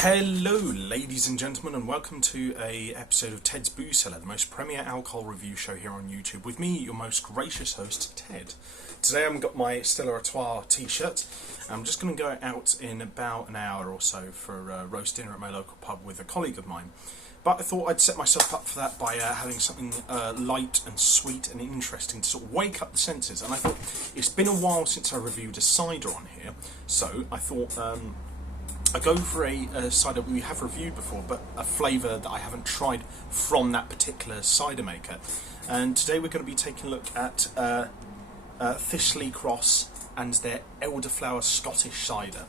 Hello ladies and gentlemen, and welcome to a episode of Ted's Booze Cellar, the most premier alcohol review show here on YouTube, with me, your most gracious host, Ted. Today I've got my Cellar t-shirt. I'm just going to go out in about an hour or so for a roast dinner at my local pub with a colleague of mine. But I thought I'd set myself up for that by having something light and sweet and interesting to sort of wake up the senses. And I thought, it's been a while since I reviewed a cider on here, so I thought I go for a cider we have reviewed before, but a flavour that I haven't tried from that particular cider maker. And today we're going to be taking a look at Thistly Cross and their Elderflower Scottish cider.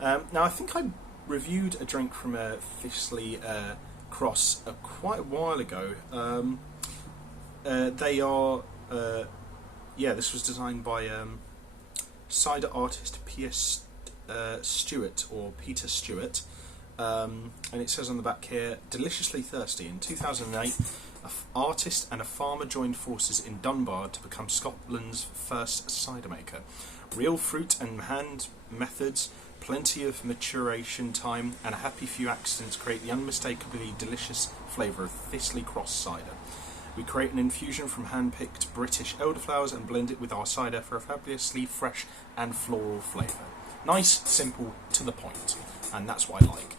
Now I think I reviewed a drink from a Thistly Cross quite a while ago. They are, this was designed by cider artist P.S. Stewart, or Peter Stewart, and it says on the back here, deliciously thirsty. In 2008, an artist and a farmer joined forces in Dunbar to become Scotland's first cider maker. Real fruit and hand methods, plenty of maturation time, and a happy few accidents create the unmistakably delicious flavour of Thistly Cross cider. We create an infusion from hand-picked British elderflowers and blend it with our cider for a fabulously fresh and floral flavour. Nice, simple, to the point, and that's what I like.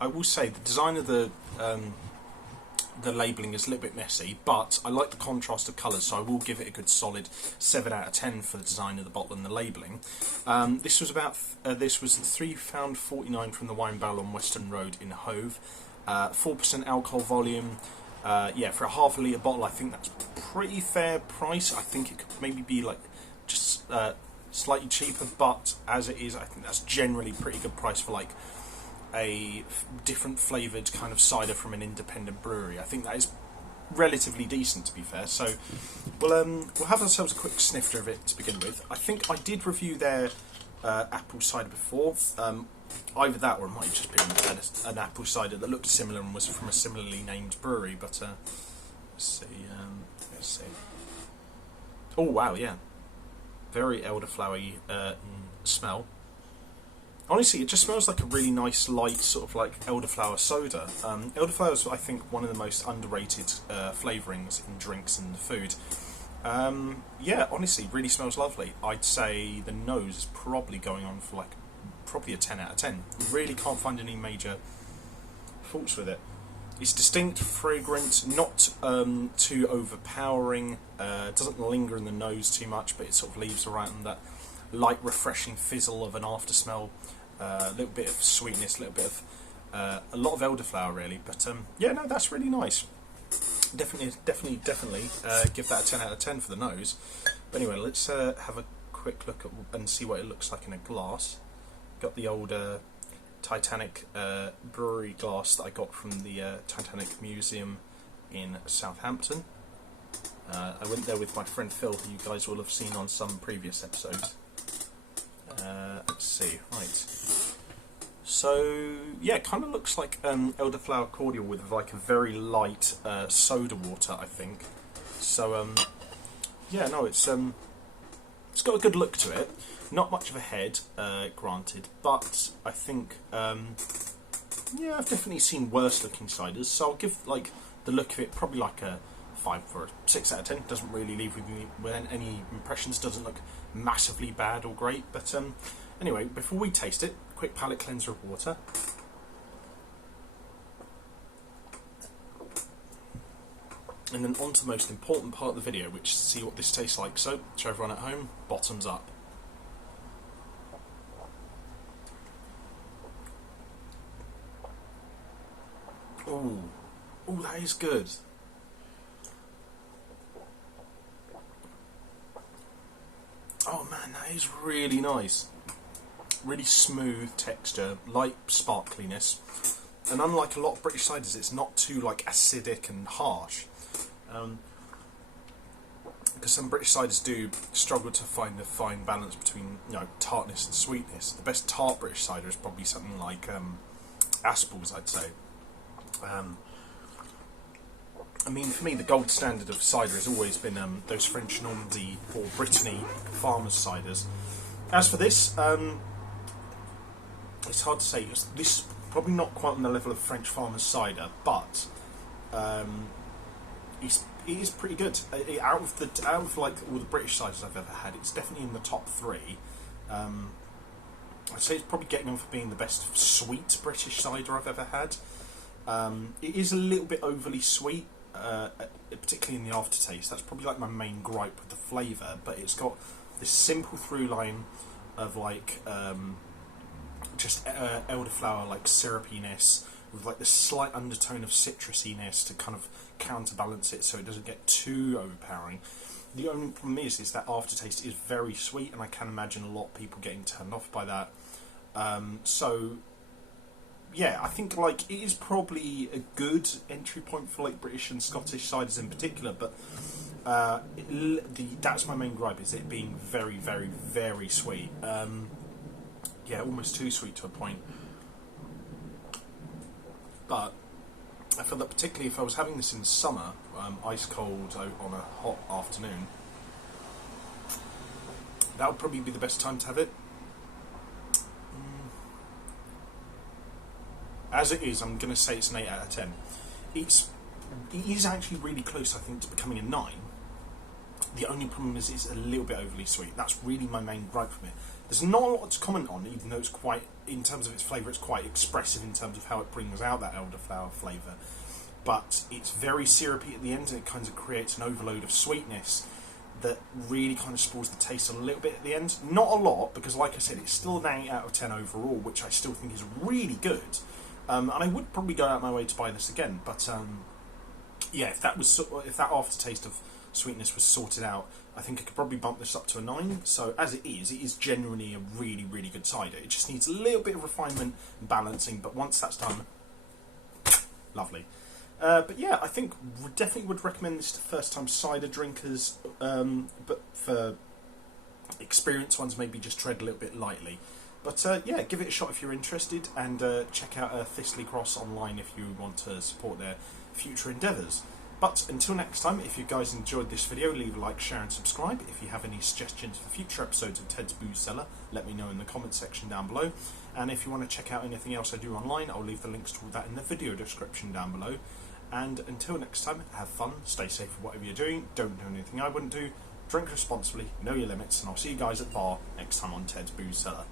I will say the design of the labelling is a little bit messy, but I like the contrast of colours, so I will give it a good solid 7 out of 10 for the design of the bottle and the labelling. This was £3.49 from the Wine Barrel on Western Road in Hove. 4% alcohol volume. For a half a litre bottle, I think that's pretty fair price. I think it could maybe be like just slightly cheaper, but as it is, I think that's generally pretty good price for like a different flavoured kind of cider from an independent brewery. I think that is relatively decent, to be fair. So we'll have ourselves a quick snifter of it to begin with. I think I did review their apple cider before. Either that, or it might have just been an apple cider that looked similar and was from a similarly named brewery. But let's see. Oh wow, yeah. Very elderflowery smell. Honestly, it just smells like a really nice, light, sort of like elderflower soda. Elderflower is, I think, one of the most underrated flavourings in drinks and food. Honestly, really smells lovely. I'd say the nose is probably going on for probably a 10 out of 10. Really can't find any major faults with it. It's distinct, fragrant, not too overpowering, doesn't linger in the nose too much, but it sort of leaves around that light, refreshing fizzle of an after smell, a little bit of sweetness, a little bit of a lot of elderflower really, but that's really nice. Definitely give that a 10 out of 10 for the nose. But anyway, let's have a quick look at and see what it looks like in a glass. Got the old Titanic brewery glass that I got from the Titanic Museum in Southampton. I went there with my friend Phil, who you guys will have seen on some previous episodes. Let's see, right. So, yeah, it kind of looks like elderflower cordial with like a very light soda water, I think. So, it's got a good look to it. Not much of a head, granted, but I think, I've definitely seen worse looking ciders, so I'll give like the look of it probably like a 5 or a 6 out of 10. Doesn't really leave with me with any impressions, doesn't look massively bad or great, but anyway, before we taste it, quick palate cleanser of water. And then on to the most important part of the video, which is to see what this tastes like. So, to everyone at home, bottoms up. Ooh, that is good. Oh man, that is really nice. Really smooth texture, light sparkliness. And unlike a lot of British ciders, it's not too like acidic and harsh. Because some British ciders do struggle to find the fine balance between, tartness and sweetness. The best tart British cider is probably something like Aspel's, I'd say. I mean, for me, the gold standard of cider has always been those French Normandy or Brittany farmers' ciders. As for this, it's hard to say. This is probably not quite on the level of French Farmers cider, but it is pretty good. Out of like all the British ciders I've ever had, it's definitely in the top 3. I'd say it's probably getting on for being the best sweet British cider I've ever had. It is a little bit overly sweet, particularly in the aftertaste. That's probably like my main gripe with the flavour, but it's got this simple through line of like just elderflower like syrupiness with like this slight undertone of citrusiness to kind of counterbalance it so it doesn't get too overpowering. The only problem is that aftertaste is very sweet, and I can imagine a lot of people getting turned off by that. So yeah, I think like it is probably a good entry point for like British and Scottish ciders in particular, but that's my main gripe, is it being very, very, very sweet. Yeah, almost too sweet to a point. But I feel that particularly if I was having this in summer, ice cold on a hot afternoon, that would probably be the best time to have it. As it is, I'm going to say it's an 8 out of 10. It is actually really close, I think, to becoming a 9. The only problem is it's a little bit overly sweet. That's really my main gripe from it. There's not a lot to comment on, even though it's quite, in terms of its flavour, it's quite expressive in terms of how it brings out that elderflower flavour. But it's very syrupy at the end, and it kind of creates an overload of sweetness that really kind of spoils the taste a little bit at the end. Not a lot, because like I said, it's still an 8 out of 10 overall, which I still think is really good. And I would probably go out my way to buy this again, but yeah, if that aftertaste of sweetness was sorted out, I think I could probably bump this up to a 9. So as it is genuinely a really, really good cider. It just needs a little bit of refinement and balancing, but once that's done, lovely. But yeah, I think we definitely would recommend this to first-time cider drinkers, but for experienced ones, maybe just tread a little bit lightly. But yeah, give it a shot if you're interested, and check out Thistly Cross online if you want to support their future endeavours. But until next time, if you guys enjoyed this video, leave a like, share and subscribe. If you have any suggestions for future episodes of Ted's Booze Cellar, let me know in the comments section down below. And if you want to check out anything else I do online, I'll leave the links to all that in the video description down below. And until next time, have fun, stay safe with whatever you're doing, don't do anything I wouldn't do, drink responsibly, know your limits, and I'll see you guys at the bar next time on Ted's Booze Cellar.